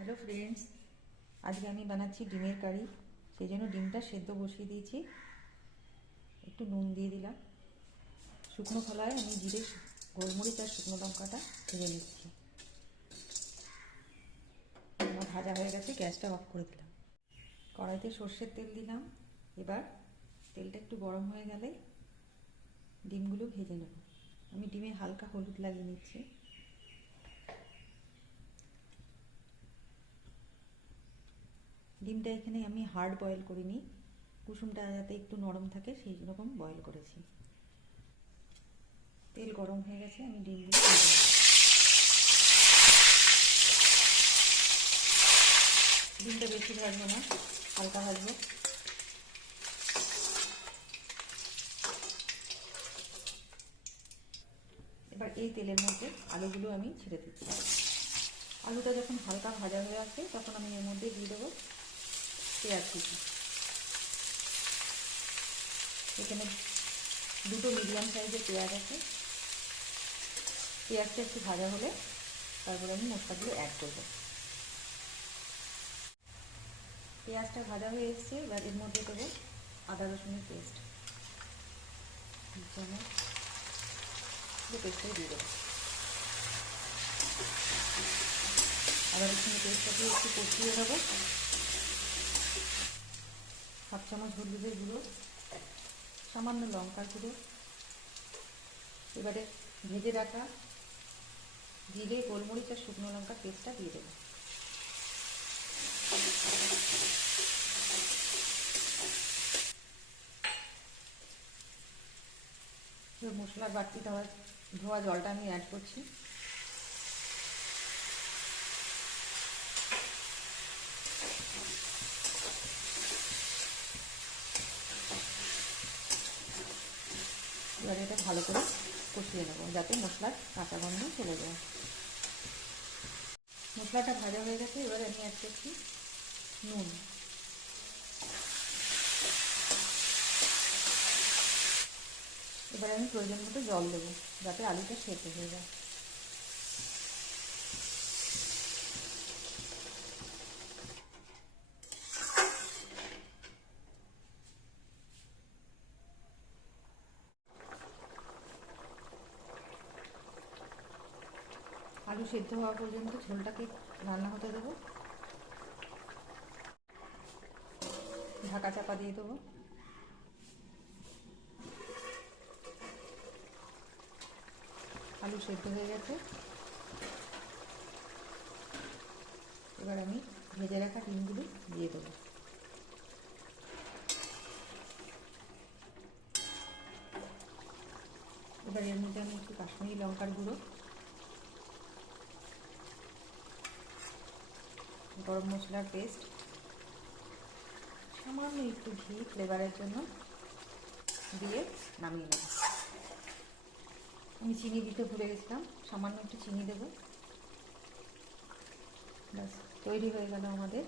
Hello friends, আজকে আমি বানাচ্ছি ডিমের কারি। সেই জন্য ডিমটা সেদ্ধ বসিয়ে দিয়েছি। একটু নুন দিয়ে দিলাম। শুকনো খোলায় আমি জিরে, গোলমরিচ আর শুকনো লঙ্কাটা ভেজে নিচ্ছি। আমার ভাজা হয়ে গেছে, গ্যাসটা অফ করে দিলাম। কড়াইতে সর্ষের তেল দিলাম। এবার তেলটা একটু গরম হয়ে গেলে ডিমগুলো ভেজে নেব। আমি ডিমে হালকা হলুদ লাগিয়ে নিচ্ছি। ডিমটা এখানে আমি হার্ড বয়েল করিনি, কুসুমটা যাতে একটু নরম থাকে সেই রকম বয়েল করেছি। তেল গরম হয়ে গেছে, আমি ডিমগুলো দিয়ে দেব। ডিমটা বেশি ভাজবো না, হালকা ভাজবো। এবার এই তেলের মধ্যে আলুগুলো আমি ছেড়ে দিচ্ছি। আলুটা যখন হালকা ভাজা হয়ে আসবে তখন আমি এর মধ্যে দিয়ে দেবো পেঁয়াজ কুচি। এখানে দুটো মিডিয়াম সাইজের পেঁয়াজ আছে। পেঁয়াজটা একটু ভাজা হলে তারপরে আমি মশলাগুলো অ্যাড করবো। পেঁয়াজটা ভাজা হয়ে এসছে, এবার এর মধ্যে দেবো আদা রসুনের পেস্ট। পেস্টটাই দিয়ে দেবো। আদা রসুনের পেস্টটাকে একটু কষিয়ে দেবো। হাফ চামচ হলুদের গুঁড়ো, সামান্য লঙ্কার গুঁড়ো। এবারে ভেজে রাখা জিরে, গোলমরিচ আর শুকনো লঙ্কার পেস্টটা দিয়ে দেবো। মশলার বাড়তি ধোয়া জলটা আমি অ্যাড করছি। এবার এটা ভালো করে কষিয়ে নেবো যাতে মশলার কাঁচা গন্ধ চলে যায়। মশলাটা ভাজা হয়ে গেছে, এবার আমি অ্যাড করছি নুন। এবার আমি প্রয়োজন মতো জল দেবো যাতে আলুটা সেদ্ধ হয়ে যায়। আলু সেদ্ধ হওয়া পর্যন্ত ঝোলটাকে রান্না হতে দেবো। ঢাকা চাপা দিয়ে দেবো। আলু সেদ্ধ হয়ে গেছে, এবার আমি ভেজে রাখা ডিমগুলো দিয়ে দেবো। এবার এর মধ্যে আমি একটু কাশ্মীরি লঙ্কার গুঁড়ো, গরম মশলার পেস্ট, সামান্য একটু ঘি ফ্লেভারের জন্য দিয়ে নামিয়ে নেব। আমি চিনি দিতে ভুলে গেছিলাম, সামান্য একটু চিনি দেবো। ব্যাস তৈরি হয়ে গেল আমাদের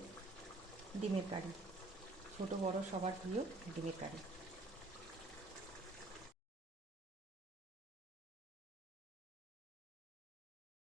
ডিমের কারি। ছোটো বড়ো সবার প্রিয় ডিমের কারি।